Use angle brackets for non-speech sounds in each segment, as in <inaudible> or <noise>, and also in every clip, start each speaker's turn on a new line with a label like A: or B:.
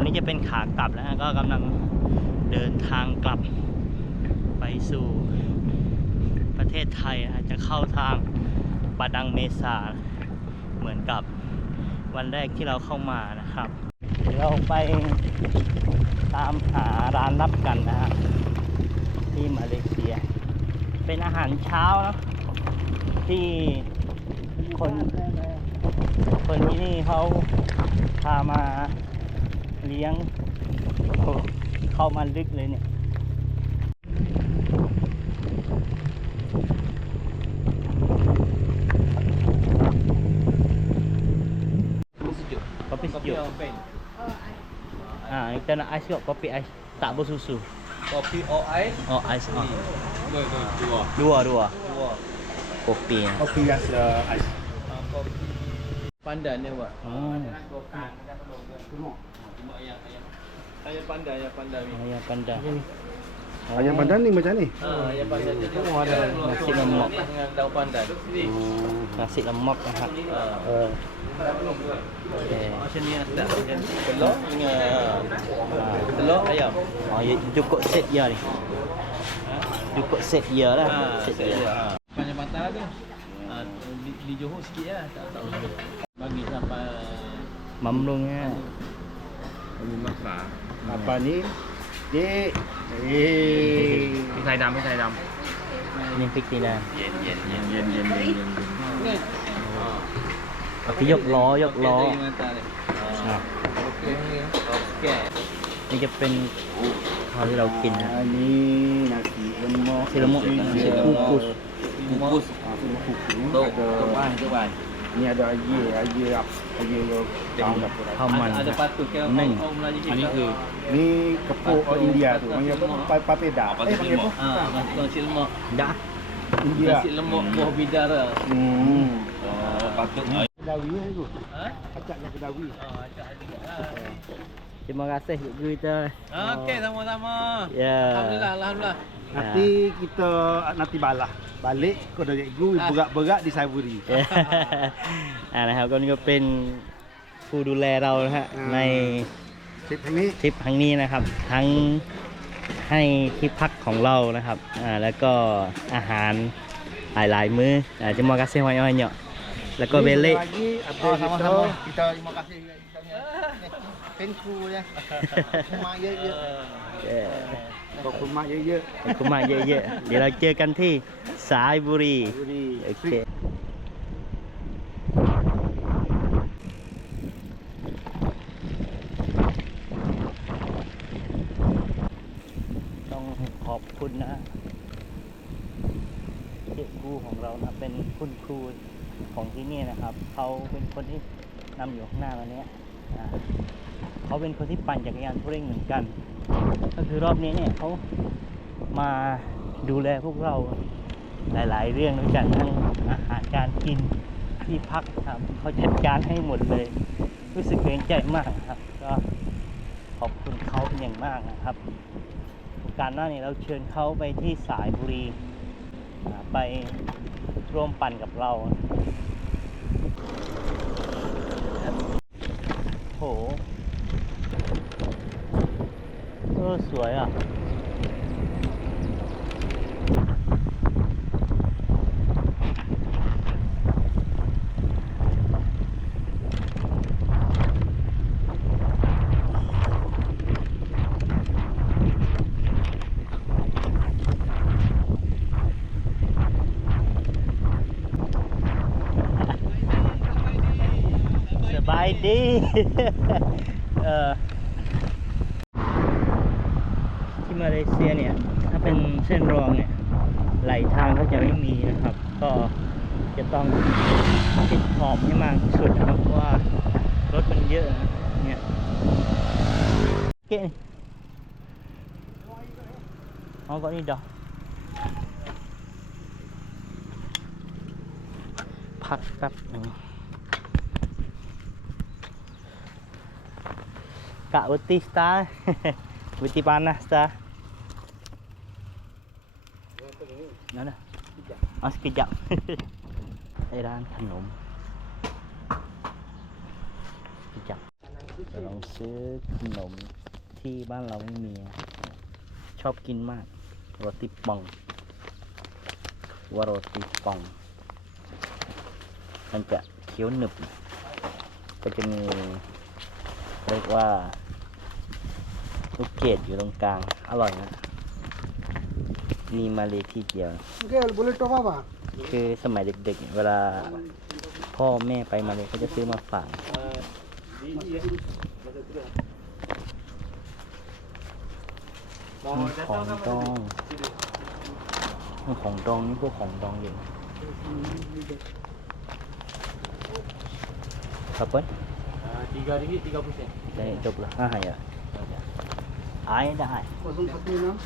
A: วันนี้จะเป็นขากลับแล้วก็กำลังเดินทางกลับไปสู่ประเทศไทยนะฮะจะเข้าทางปาดังเมซาเหมือนกับวันแรกที่เราเข้ามานะครับ เราไปตามหาร้านรับกันนะฮะที่มาเลเซีย เป็นอาหารเช้านะที่คนคนที่นี่เขาพามา เลี้ยงโอ้เข้ามาลึกเลยเนี่ย
B: sejuk.
A: Kopi
B: Kopi
A: sejuk.
B: or pen?
A: Ah, kita nak ais juga kopi ais tak bersusu.
B: Kopi or ais?
A: Oh, ais. Ah.
B: Dua, dua, dua.
A: Dua, dua.
B: Dua.
A: Kopi.
C: Kopi gas uh, ais.
B: Ah, kopi pandan dia buat.
A: Oh,
B: Ayam pandan, ayam panda. Ayam pandan.
A: Ayam pandan,
C: ayam pandan ni macam ni?
B: Ha, ayam pandan ni. Hmm.
C: Oh, ada oh.
A: nasi lemak.
B: Dengan daun pandan.
C: Hmm,
A: nasi lemak. Ha. Ha.
B: Macam ni ada eh. telur dengan ha, telur ayam.
A: Ha, cukup set ya ni. Ha? Cukup set ya lah.
B: Ha,
A: set
B: ya.
A: ya
B: ha. Panjang pantai tu. Di, di Johor sikit lah. Tak tahu. Lah. Bagi sampai... Mamlung ya.
A: Mamlungnya.
B: Bagi masak.
C: apa ni? Dik. Eh.
B: พริกไทยดำพริกไทยด
A: Ni pik tidak. ำ
B: เย็นเย็นเย็นเย็นเย็นเย็นเย็นนี่
A: Tapi yok lo, yok lo.
B: อ่าโอเคโอเค
A: นี่จะเป็นข้าวที่เรากินนะ
C: Ah, ni nasi lemak.
A: Nasi lemak ni, nasi
C: Ada
A: lemak.
C: kukus.
B: kukus
C: Ah, kukus.
B: โต๊ะ
C: Ada
B: โต๊ะบ้านโต๊ะบ้าน
C: ni ada air, air apa? Air yang tahu tak apa.
A: ข้าวมัน
B: ada patut ke
A: Neng.
B: orang Melayu cakap. Ini ke
C: Ni kepuk
B: Patut,
C: India tu.
B: patut
C: Panggil apa?
B: lemak.
C: Pa- Papeda. Eh, panggil apa?
B: ah nasi nasi lemak
A: Dah.
C: India.
B: nasi lemak buah bidara
C: Hmm.
B: oh patut
C: Kedawi eh tu.
B: ha
C: Acaknya kedawi.
B: oh acak juga lah.
A: Terima kasih guru kita.
B: Ah, okey sama-sama
A: Ya.
B: alhamdulillah alhamdulillah
C: Nanti kita nanti balah. Balik kau dah cikgu
B: Ah.
C: berat-berat di Saburi.
A: อ่านะครับก็นี่ก็เป็นผู้ดูแลเรานะฮะ
C: อืม
A: ใน
C: ทริปทางนี้
A: ทริปครั้งนี้นะครับทั้งให้ที่พักของเรานะครับอ่าแล้วก็อาหารหลายๆมื้ออ่าจะมากาเซ่ไว้อยเนาะแล้วก็เบลเล่
C: Lagi ada
B: Oh,
C: kita,
B: sama-sama.
C: kita terima kasih kita punya pen kru ya. Kumak ya ya.
A: เอ่อ
C: Kau kumak ya ya.
A: ขอบคุณมากเยอะๆ เดี๋ยวเราเจอกันที่สายบุรี
C: Saburi.
A: โอเค ต้องขอบคุณนะเจ๊ครูของเรานะเป็นคุณครูของที่นี่นะครับ เขาเป็นคนที่นำอยู่ข้างหน้าวันนี้อ่า เขาเป็นคนที่ปั่นจักรยานทุเร่งเหมือนกัน ก็คือรอบนี้เนี่ยเขามาดูแลพวกเราหลาย ๆ เรื่องด้วยกันทั้งอาหารการกินที่พักครับเขาจัดการให้หมดเลย รู้สึกเกรงใจมากครับ ก็ขอบคุณเขาเป็นอย่างมากนะครับกาสหน้านี้เราเชิญเขาไปที่สายบุรีไปร่วมปั่นกับเรา โหเออสวยอะ สบายดี เออที่มาเลเซียเนี่ย ถ้าเป็นเส้นรองเนี่ยไหลทางก็จะไม่มีนะครับ ก็จะต้องติดขอบให้มากที่สุดนะครับเพราะว่ารถมันเยอะนะเนี่ยเก๊ะนี่อ๋อก็นี่ดอกพักแป๊บหนึ่ง Kak Uti star. Uti panas star. Mana? Oh, sekejap. Saya dah ขนม sekejap. จะลองซื้อขนมที่บ้านเราไม่มีนะชอบกินมาก โรตีปองว่าโรตีปอง มันจะเคี้ยวหนึบ ก็จะมี เรียกว่าลูกเกดอยู่ตรงกลาง อร่อยนะ มีมาเลยที่เดียว
C: boleh top up ah?
A: คือสมัยเด็กๆ เวลาพ่อแม่ไปมาเลยเขาจะซื้อมาฝากมีของดองมีของดองนี่พวกของดองอยู่ครับเปิ้ล
B: Ah, Tiga ringgit tiga puluh sen.
A: ได้จบละห้าหายอะอายได้
C: Kosong satu enam.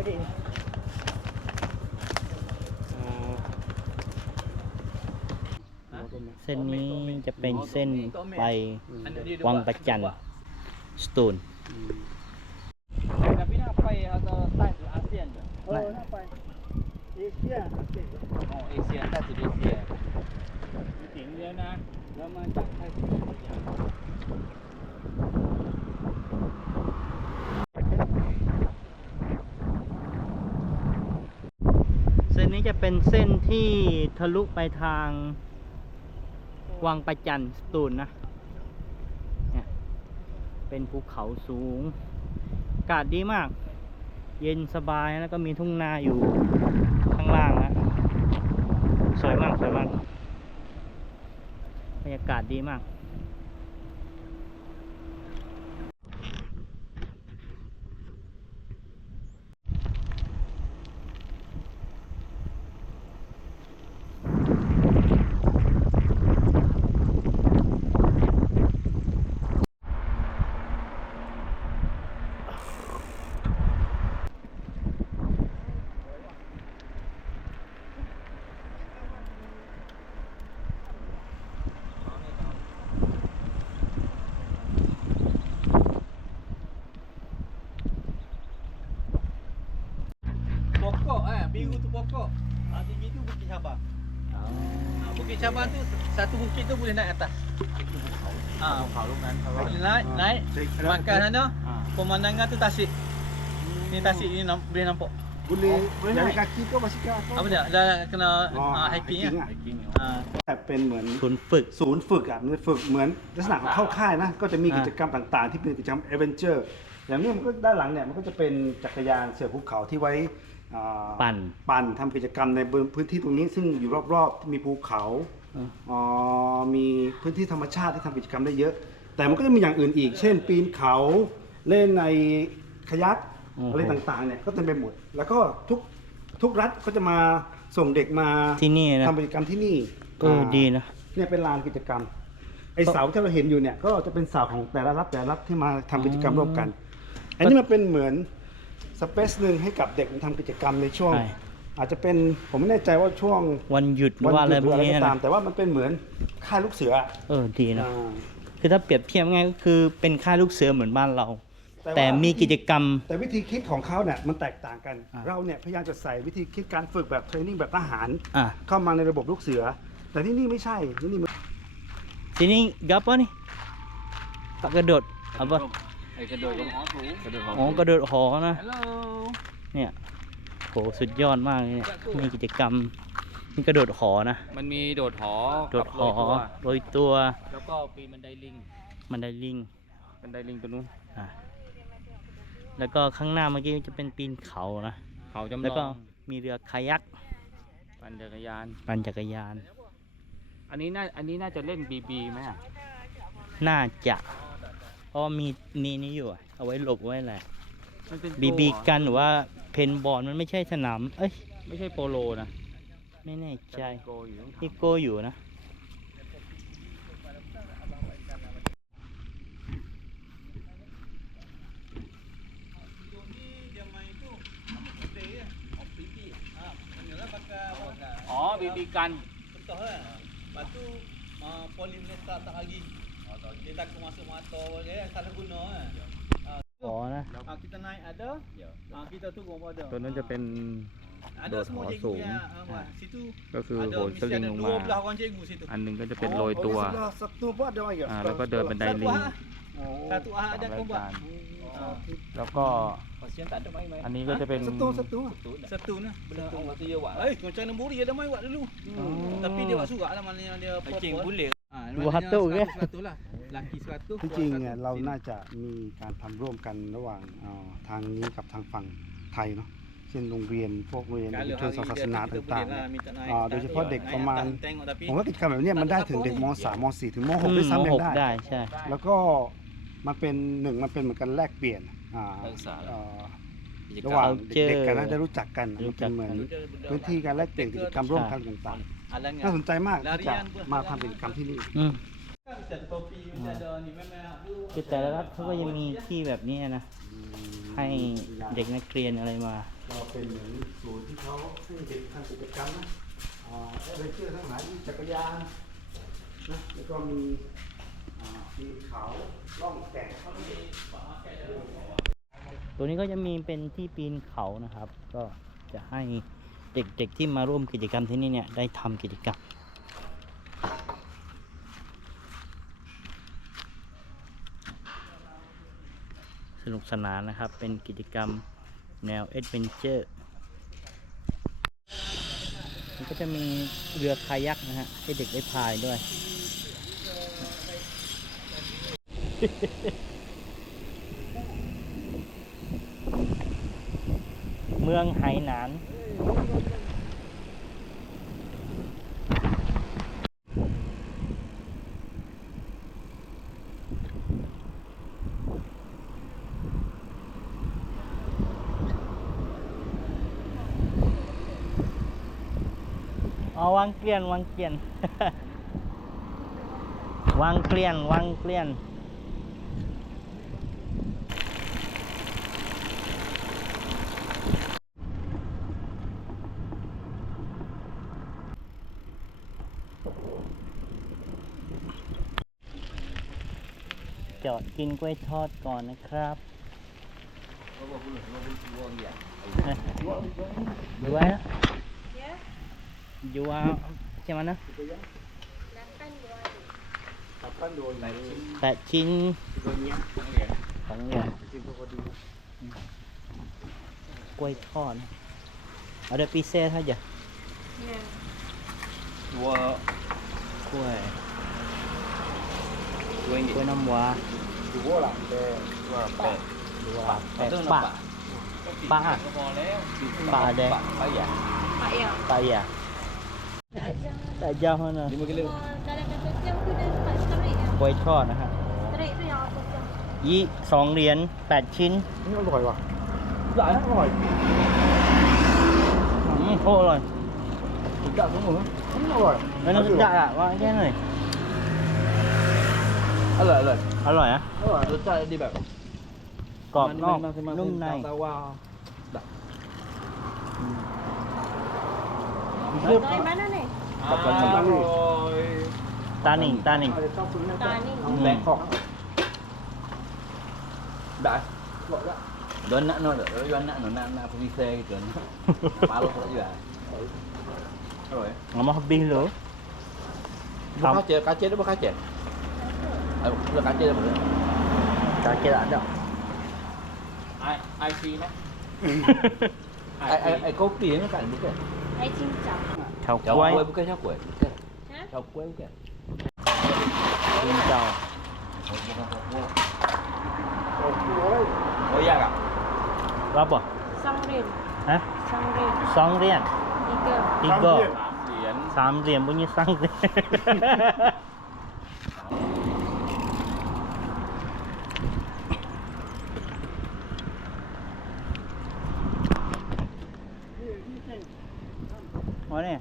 A: เส้นนี้จะเป็นเส้นไปวังประจันสตูน
B: Tapi nak pakai atau type ASEAN je?
C: Oh, nampak. Asia.
B: Oh, ASEAN type tu dia ASEAN. Tinggi dia nak. Lama tak type tu dia.
A: เส้นนี้จะ เส้นที่ทะลุไปทาง วังประจันสตูลนะเนี่ยเป็นภูเขาสูง อากาศดีมาก เย็นสบายแล้วก็มีทุ่งนาอยู่ข้างล่างนะสวยมาก สวยมากบรรยากาศดีมาก
B: Pokok eh, biru tu pokok. Ah, tinggi tu Bukit Cabang. Ah, Bukit Cabang tu satu bukit tu boleh naik atas. Ah, kalau kan. Boleh naik, naik. Makan sana. Pemandangan tu tasik. Ni tasik ni namp- boleh nampak.
C: Boleh
B: boleh
C: jalan
B: naik.
C: kaki ke masih ke apa?
B: Apa dia? Dah kena
C: Oh,
B: ah, hiking
C: hiking
B: ah.
C: ah.
B: Ah.
C: แต่เป็นเหมือน
A: คุณฝึก
C: ศูนย์ฝึกอะมันฝึกเหมือนลักษณะของเข้าค่ายนะ ก็จะมี
A: อ่า
C: กิจกรรมต่างๆ ที่เป็นกิจกรรมเอเวนเจอร์ อย่างนี้มันก็ด้านหลังเนี่ยมันก็จะเป็นจักรยานเสือภูเขาที่ไว้อ่า
A: ปั่น
C: ปั่นทำกิจกรรมในพื้นที่ตรงนี้ซึ่งอยู่รอบๆ มีภูเขา
A: อ่า
C: อ๋อมีพื้นที่ธรรมชาติที่ทำกิจกรรมได้เยอะ แต่มันก็จะมีอย่างอื่นอีก เช่น ปีนเขาเล่นในคายัก
A: โอ้โห
C: อะไรต่างๆเนี่ยก็เต็มไปหมด แล้วก็ทุกทุกรัฐก็จะมาส่งเด็กมา
A: ที่นี่นะ
C: ทำกิจกรรมที่นี่
A: เออดีนะ
C: เนี่ยเป็นลานกิจกรรมไอเสาที่เราเห็นอยู่เนี่ยก็จะเป็นเสาของแต่ละรัฐแต่ละรัฐที่มาทำกิจกรรมร่วมกัน อันนี้มันเป็นเหมือน สเปซหนึ่งให้กับเด็กมาทำกิจกรรมในช่วง
A: ใช่
C: อาจจะเป็นผมไม่แน่ใจว่าช่วง
A: วันหยุดหรือ
C: วัน
A: ว่าอะไร
C: หยุดห
A: พ
C: รื
A: ว
C: อกอะไร
A: นี้
C: ก็ตา
A: นะ
C: ม แต่ว่ามันเป็นเหมือนค่ายลูกเสืออะ
A: เออดีนะ
C: อ่า
A: คือถ้าเปรียบเทียบง่ายก็คือเป็นค่ายลูกเสือเหมือนบ้านเรา
C: แต่ว่า
A: แต่มีกิจกรรม
C: แต่วิธีคิดของเขาเนี่ยมันแตกต่างกัน
A: อ่า
C: เราเนี่ยพยายามจะใส่วิธีคิดการฝึกแบบเทรนนิ่งแบบทหาร
A: อะ
C: เข้ามาในระบบลูกเสือ แต่ที่นี่ไม่ใช่ที่นี่มัน
A: ทีนี้ ก apa nih Pak Gedot apa
B: Eh, kedua ke hong tu. Kedua
A: อ๋อกระโดดหอนะ
B: Hello.
A: เนี่ยโหสุดยอดมากเลยเนี่ยมีกิจกรรมนี่กระโดดหอนะ
B: มันมีโดดหอ
A: โดด
B: กับ
A: หอ
B: โรยตัว
A: โรยตัว
B: แล้วก็ปีนบันไดลิง
A: มันไดลิง
B: บันไดลิงตัวนู้น
A: อะแล้วก็ข้างหน้าเมื่อกี้จะเป็นปีนเขานะ
B: เขาจำลอง
A: แล้วก็มีเรือคายัก
B: ปั่นจักรยาน
A: ปั่นจักรยาน
B: อันนี้น่าอันนี้น่าจะเล่นบีบีไหมอะ
A: น่าจะ พราะมีนี่นี่อยู่เอาไว้หลบไว้แหละบีบีกันหรือว่าเพนบอลมันไม่ใช่สนามเอ้ย
B: ไม่ใช่โปโลนะ
A: ไม่แน่ใจที่
B: โกอยู่
A: นะ อ๋อบีบีกั
B: น Contoh lah. Lepas tu uh, polim letak. Dia takut masuk mata dia salah guna kan.
A: ขอนะ
B: Ah, kita naik ada. Ah, kita turun pun ada.
D: ตัวนั้นจะเป็น
B: Ada
D: Dot
B: semua
D: hor
B: cikgu
D: sung.
B: yang ah, situ
D: ก็คือ
B: ada
D: โหนส
B: mesti
D: ลิง
B: ada
D: ลงมา
B: 12 orang cikgu situ.
D: อันหนึงก็จะเป็นโรยตัว
C: Oh, di sebelah satu pun ada lagi.
D: อ่าแล้วก็เดินบันไดลิง
C: Oh.
B: Satu ah ada
D: ทำ
B: kau
D: ราย
B: buat.
D: การ
B: Ah,
D: แล้วก็
B: pasien tak ada main-main.
D: อันนี้ก็จะเป็น
C: Satu satu.
B: Satu nah. Benda orang kata dia buat. Eh, macam mana buri ada main buat dulu. Tapi dia buat surat lah maknanya dia
E: Pancing
B: apa-apa.
E: bulir.
B: Ah,
A: Dua
B: maknanya
A: ratus ke?
B: 100 lah. Laki 100.
C: ที่จริงเนี่ยเราน่าจะมีการทำร่วมกันระหว่างเอ่อทางนี้กับทางฝั่งไทยเนาะเช่นโรงเรียนพวกโรงเรียน
B: Kalau
C: เชิง
B: hari
C: ศา
B: dia
C: สนา
B: kita
C: ต่าง
B: boleh lah minta naik.
C: อ่าโดยเฉพาะเด็กประมาณ
B: Naik tengok tapi
C: ๆผมว่ากิจกรรมแบบเนี้ยมันได้ถึงเด็กม .3 ม .4 ถึงม
A: อื
C: .6
A: ม
C: ด้วยซ้ำ
A: ม
C: ยั
A: ห
C: ง
A: ก
C: ได้
A: ได้ใช่
C: แล้วก็มันเป็นหนึ่งมันเป็นเหมือนกันแลกเปลี่ยนอ่า
E: นักศึกษา
C: เอ่อ
E: กิจก
C: ระ
E: ร
C: หว่ารง
E: ม
C: เด็กๆกันนะได้รู้จักกัน
A: รู้
C: มัน
A: จั
C: เป็
A: ก
C: นเหมือน
B: benda-benda
C: พื้นที่การแลกเปลี่ยนกิจกรรมร่วมกันต่าง
B: Alangnya.
C: ๆ น่าสนใจมากที่จะมาทำกิจกรรมที่นี่
A: อืม
B: Macam topi macam ada ni memang tu.
A: คือแต่ละรัฐเขาก็ยังมีที่แบบนี้นะ ให้เด็กนักเรียนอะไรมา
C: ก็เป็นเหมือนศูนย์ที่เขาให้เด็กทำกิจกรรมนะอ่าแอดเวนเจอร์ทั้งหลายมีจักรยานนะแล้วก็มีอ่าปีนเขาล่องแก่ง
A: ตัวนี้ก็จะมีเป็นที่ปีนเขานะครับ ก็จะให้ เด็กๆที่มาร่วมกิจกรรมที่นี่เนี่ยได้ทำกิจกรรมสนุกสนานนะครับ เป็นกิจกรรมแนวเอ็ดเวนเจอร์มันก็จะมีเรือคายักนะฮะ ให้เด็กได้พายด้วย เมืองไหหนาน อ๋อวังเกลียนวังเกลียนวังเกลียนวังเกลียน จอดกินกล้วยทอดก่อนนะครับ Dua ya?
F: Ya,
A: Dua macam mana?
F: lapan dua hari.
C: kapan dua
A: Tak cin
C: dunia
A: Không ya. Kuih thon. Ada pisau saja.
F: Ya.
E: Dua
A: Kuih.
E: dua ringgit.
A: Kuih enam buah.
C: dua lah deh
E: Dua pet.
A: Dua.
E: Lepas tu
A: Eh,
E: nampak.
A: วัวกล้ว
E: ยวั
F: วก
A: ล้วยน้ำ
E: ว้า
F: วัวหลังแดงวั
A: วแปดวัวแปะปลา
F: ปลาป
A: ลาแดงปลาใหญ่ปลาใหญ่ป่าให
C: ญ่เจ้าค mana? 5
E: kilo. Dalam
C: bentuk jam tu dah
A: dapat serik ah. Kuih chor นะครับยี่
C: สองเหรียญ
A: แปดชิ้นนี่อร่อยว่ะหลายอร่อย
E: โคตร
A: อร่อยสุดย
E: อ
A: ดทั้งห
E: ม
F: ด mana ni?
C: Dapat tempat ni.
E: Roy.
A: ตาหนิงตาหนิง
C: ada tahu sebenarnya
F: Tani.
A: Hmm.
E: Bangkok. Dah. Dua anak no, dua anak no, nak nak pergi saya gitu. Malu tak juga. Roy.
A: เอามาบินเหรอ
E: Bukan kaca, kaca dia bukan kaca. Eh, Bukan kaca dia bukan.
A: กาเกะ ada
E: Ai ai free mah? Ai ai ai kopi ni kan bukan.
F: Air cincang.
A: เฉา
E: Chao
A: ก้วย
E: kuih bukan chao kuih. Bukan.
F: Ha?
E: Chao kuih bukan.
A: จินเจ้า
E: Oh ya kak.
A: รับป่ะ
F: Sangrin.
A: ฮะ
F: Sangrin.
A: สองเหรียญ
F: Tiga.
A: อีกก็
E: Sian.
A: สามเหรียญบุญยี่สังเหรียอ๋อเนี่ย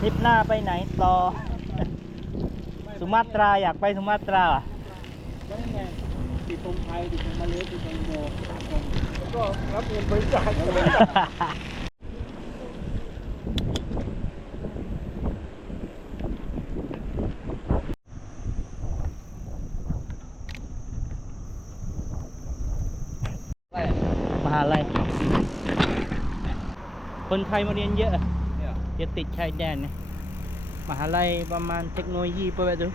A: ทริปหน้าไปไหนต่อ สุมาตราอยากไปสุมาตราเหรอ
C: ติดตรงไทยติดตรงมาเลติดตรงโมแล้วก็รับเงินบริจาค
A: มหาลัยคนไทยมาเรียนเยอะจะติดชายแดนเนี่ยมหาลัยประมาณเทคโนโลยีไปไปดู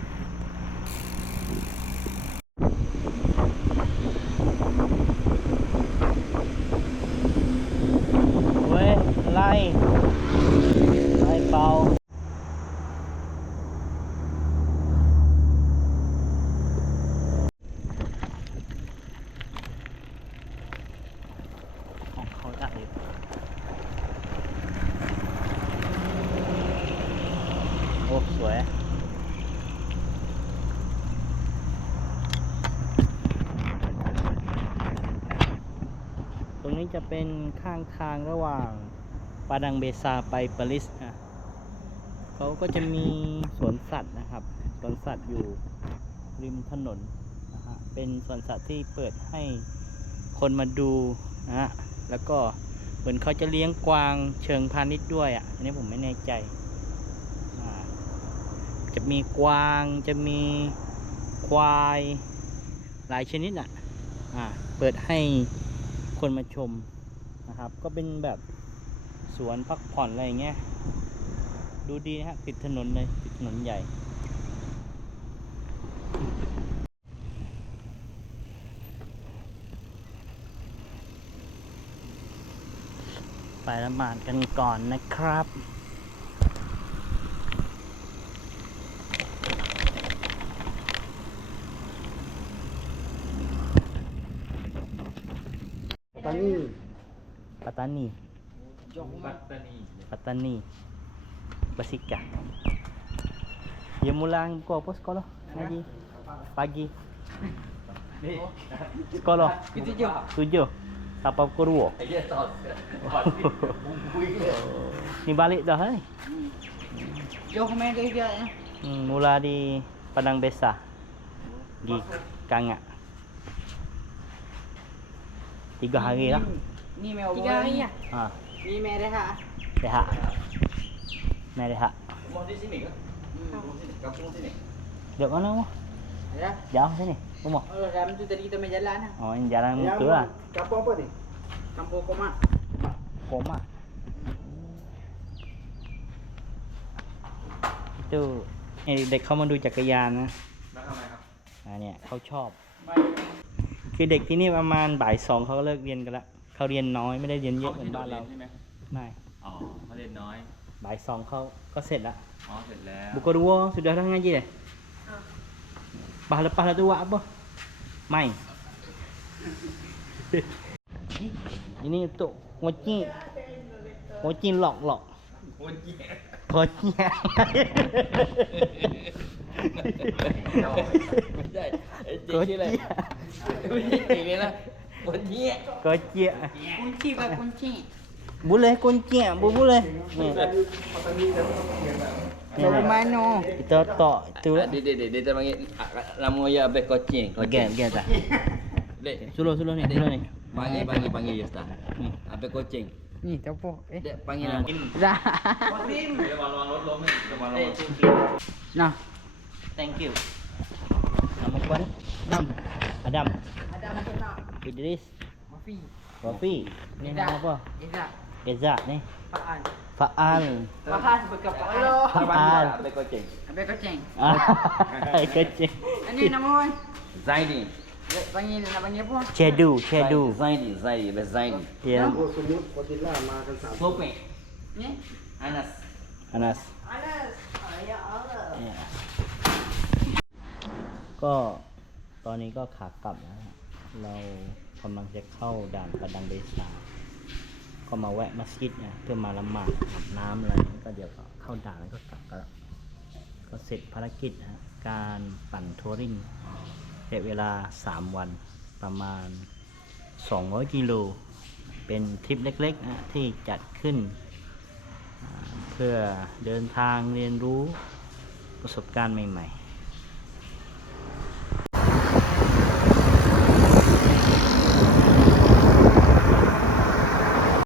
A: เว้ยไล่ไล่เบาของเขาได้โอ้สวย ตรงนี้จะ เป็นข้างทางระหว่างปาดังเบซาไปปาริสนะเขาก็จะมีสวนสัตว์นะครับสวนสัตว์อยู่ริมถนนนะฮะเป็นสวนสัตว์ที่เปิดให้คนมาดูนะฮะแล้วก็เหมือนเขาจะเลี้ยงกวางเชิงพาณิชย์ด้วยอะอันนี้ผมไม่แน่ใจอ่าจะมีกวางจะมีควายหลายชนิดอะอ่าเปิดให้คนมาชม นะครับ ก็เป็นแบบสวนพักผ่อนอะไรอย่างเงี้ย ดูดีนะฮะติดถนนเลยติดถนนใหญ่ ไปละหมาดกันก่อนนะครับ
C: ตอนนี้
A: Patani. Patani. Patani. Basika. Dia mula kau apa sekolah? Pagi. Pagi. Sekolah.
B: Tujuh.
A: Tujuh. Sapa pukul dua?
E: Ya, tak. <laughs>
A: Ni balik dah, eh?
B: Jauh ke mana dia?
A: Hmm, mula di Padang Besa. Di Kangak. Tiga hari lah. Hmm.
B: Ni main
F: Tiga hari ya?
A: Ha,
B: Ni main rehat.
A: rehat. Mai rehat.
E: Rumah di sini ke? Rumah sini. Kampung sini.
A: Duduk mana rumah?
B: Ya.
A: Jauh sini. Rumah.
B: Oh, dalam tu tadi kita main jalan lah.
A: Oh, ini jalan
C: yang
A: muka lah.
C: kampung apa ni?
B: Kampung Komak.
A: Koma. Itu นี่เด็กเขามาดูจักรยานนะ
E: มาทำไมครับ
A: อ่าเนี่ยเขาชอบ คือเด็กที่นี่ประมาณบ่ายสองเขาก็เลิกเรียนกันละ เขาเรียนน้อยไม่ได้เรียนเยอะเหมือนบ้านเรา
E: ใช่ไหม
A: ไม่
E: อ๋อเขาเรียนน้อย
A: บ่ายสองเขาก็เสร็จละ
E: อ๋อ เสร็จแล้ว
A: buku dua sudah dah ngaji dah lepas lepas dah tu buat apa main ini untuk ngoci ngoci lock lock
E: คนเยี่ย
A: ngoci
E: ได้เจ๊ชื่ออะไรไม่ใช่เจ๊นะคนเยี่ย
A: ngoci
B: Kunci pak kunci.
A: boleh kunci bu boleh ni
B: Dari mana?
A: kita tok itu lah
E: Dia, dia, dia, dia, panggil ah, nama ya Abang Kocing.
A: Again, again tak.
E: Dek,
A: Suluh, suluh ni, suluh ni.
E: panggil, panggil, panggil Ustaz.
A: Ni.
E: Abang Kocing.
B: Ni tapo. Eh.
E: Dek, panggil
A: Ah.
E: nama.
B: Dah.
E: Dia malu-malu lom ni. Dia malu-malu.
B: Nah.
A: Thank you. Nama kau ni? Adam. Adam.
B: Ada macam nak.
A: Idris.
B: Mafi.
A: Wafi. Ni nama apa?
B: Izzat.
A: Ezak ni.
B: Faan.
A: Faal.
B: Fahad bekas Allah.
A: Faal.
E: Abang Kocing.
B: Habis koceng.
A: Ah, kecil.
B: Ini nama apa?
E: Zaidi.
B: Panggil nak panggil apa?
A: Cedu, cedu.
E: Zaidi, Zaidi, Abang Zaidi.
A: Ya.
C: โอ้สมมุติพอติล่ามากันสาม
E: Sopi.
B: Ni.
E: Anas.
A: Anas.
B: Anas. Ya Allah.
A: เนี่ยก็ตอนนี้ก็ขากลับนะฮะ เรากำลังจะเข้าด่านประดังเบซาก็มาแวะมัสยิดนะเพื่อมาละหมาดอาบน้ำอะไรก็เดี๋ยวก็เข้าด่านแล้วก็กลับก็ก็เสร็จภารกิจนะฮะการปั่นทัวริงใช้เวลา 3 วันประมาณ 200 กิโล เป็นทริปเล็กๆนะที่จัดขึ้น เพื่อเดินทางเรียนรู้ประสบการณ์ใหม่ ๆ